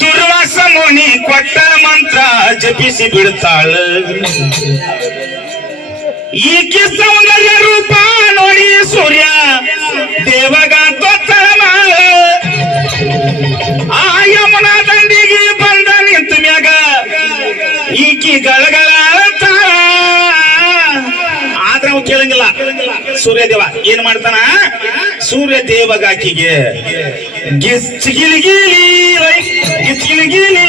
ದುರ್ವಾಸ ಮುನಿ ಕೊಟ್ಟ ಮಂತ್ರ ಜಪಿಸಿ ಬಿಡ್ತಾಳ. ಈಕೆ ಸೌಂದರ್ಯ ರೂಪ ನೋಡಿ ಸೂರ್ಯ ದೇವಗಾಂತ ಆ ಯಮುನಾ ದಂಡಿಗೆ ಬಂದ ನಿಂತ ಮ್ಯಾಗ ಈಕಿ ಗಳಗಳ ಆದ್ರ ಅವ್ ಕೇಳಂಗಿಲ್ಲ. ಸೂರ್ಯದೇವ, ಏನ್ ಮಾಡ್ತಾನ? ಸೂರ್ಯ ದೇವಗಾಕಿಗೆ. ಗಿಚ್ಚಿಗಿಲಿಗಿಲಿ ಗಿಚ್ಚಿಗಿಲಿಗಿಲಿ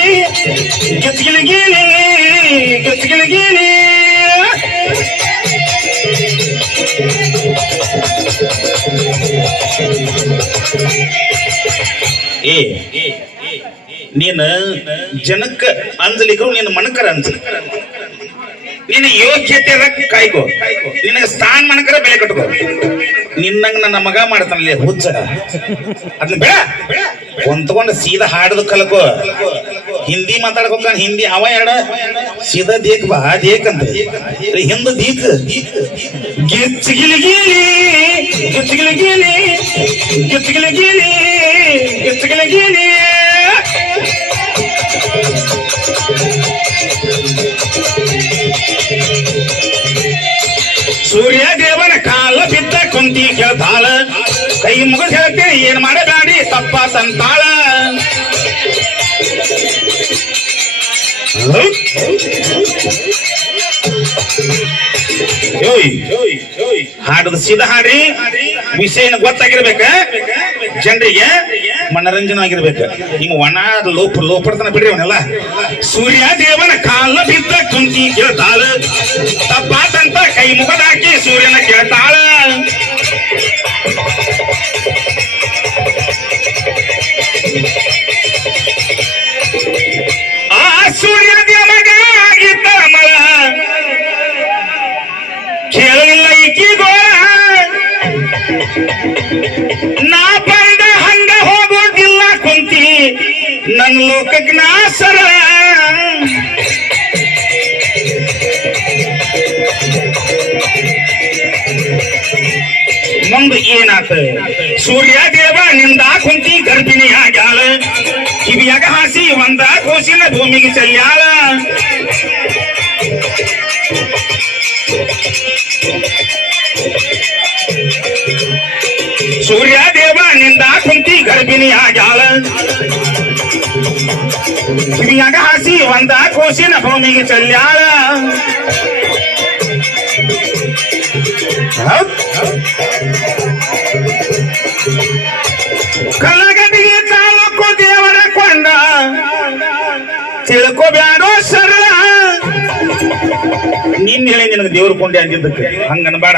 ಗಿಚ್ಚಿಗಿಲಿಗಿಲಿ ಗಿಚ್ಚಿಗಿಲಿಗಿಲಿ ಏ, ನೀನ ಜನಕ್ಕ ಅಂಜಲಿಕ್ಕೂ ನೀನು ಮಣಕರ ಅಂಜಲಿ. ನಿನ್ನ ಯೋಗ್ಯತೆ ಕಾಯ್ಕೋ. ಸ್ಥಾನ ಮಣಕರ ಬೆಲೆ ಕಟ್ಕೋ. ನಿನ್ನಂಗ ನನ್ನ ಮಗ ಮಾಡ್ತಾನಲ್ಲಿ, ಹುಚ್ಚ. ಅದನ್ನ ಬೇಡ ತಗೊಂಡು ಸೀದಾ ಹಾಡದು ಕಲಕೋ. ಹಿಂದಿ ಮಾತಾಡ್ಕೊತಾನ ಹಿಂದಿ ಅವ ಯಾಡ ಸೀದಾ ದೇಕ್ ಬಾ, ದೇಕ್ ಅಂತ ಹಿಂದ ದೀಕ್. ಗಿಚ್ಚಿಗಿಲಿ ಗೀಲಿ ಗಿಚ್ಚಿಗಿಲಿ ಗೀಲಿ ಗಿಚ್ಚಿಗಿಲಿ ಗೀಲಿ ಗಿಚ್ಚಿಗಿಲಿ ಗೀಲಿ ಸೂರ್ಯ ದೇವನ ಕಾಲ ಕುಂತಿ ಕೇಳ್ತಾಳ ಕೈ ಮುಗಿದ್ ಹೇಳ್ತೀನಿ, ಏನ್ ಮಾಡಬೇಡಿ, ತಪ್ಪ ತಂತಾಳ. ಹಾಡದ ಸೀದಾ ಹಾಡ್ರಿ. ವಿಷಯನ ಗೊತ್ತಾಗಿರ್ಬೇಕ? ಜನರಿಗೆ ಮನರಂಜನೆ ಆಗಿರ್ಬೇಕ. ಹಿಂಗ ಒಣ ಲೋಪ, ಲೋಪಡ್ತಾನ ಬಿಡ್ರಿ ಅವನೆಲ್ಲ. ಸೂರ್ಯ ದೇವನ ಕಾಲ ಬಿದ್ದ ಕುಂತಿ ಕೇಳ್ತಾಳ ನನ್ನ ಲೋಕಕ್ಕೆ ನಾ ಸರ ಮುಂದೆ ಏನಾತ ಸೂರ್ಯ ದೇವ ನಿಂದ ಕುಂತಿ ಗರ್ಭಿಣಿ ಆಗ್ಯಾಳ ಕಿವಿಯಾಗ ಹಾಸಿ ಒಂದ ಕೋಸಿನ ಭೂಮಿಗೆ ಚೆಲ್ಯಾಳ ಸೂರ್ಯ ದೇವ ನಿಂದ ಕುಂತಿ ಗರ್ಭಿಣಿ ಆಗ್ಯಾಳ ಕಿವಿಯಾಗ ಹಾಸಿ ಒಂದ ಕೋಸಿನ ಭೂಮಿಗೆ ಚಲ್ಯಾಳ. ಕಲಗಡಿಗೆ ತಾಲೂಕು ದೇವರ ಕೊಂಡ. ತಿಳ್ಕೊಬ್ಯಾಡೋ ಸರಳ. ನಿನ್ನ ಹೇಳಿ ನಿನಗೆ ದೇವ್ರ ಕೊಂಡೆ ಅಂದಿದ್ದಕ್ಕೆ. ಹಂಗನ್ಬೇಡ.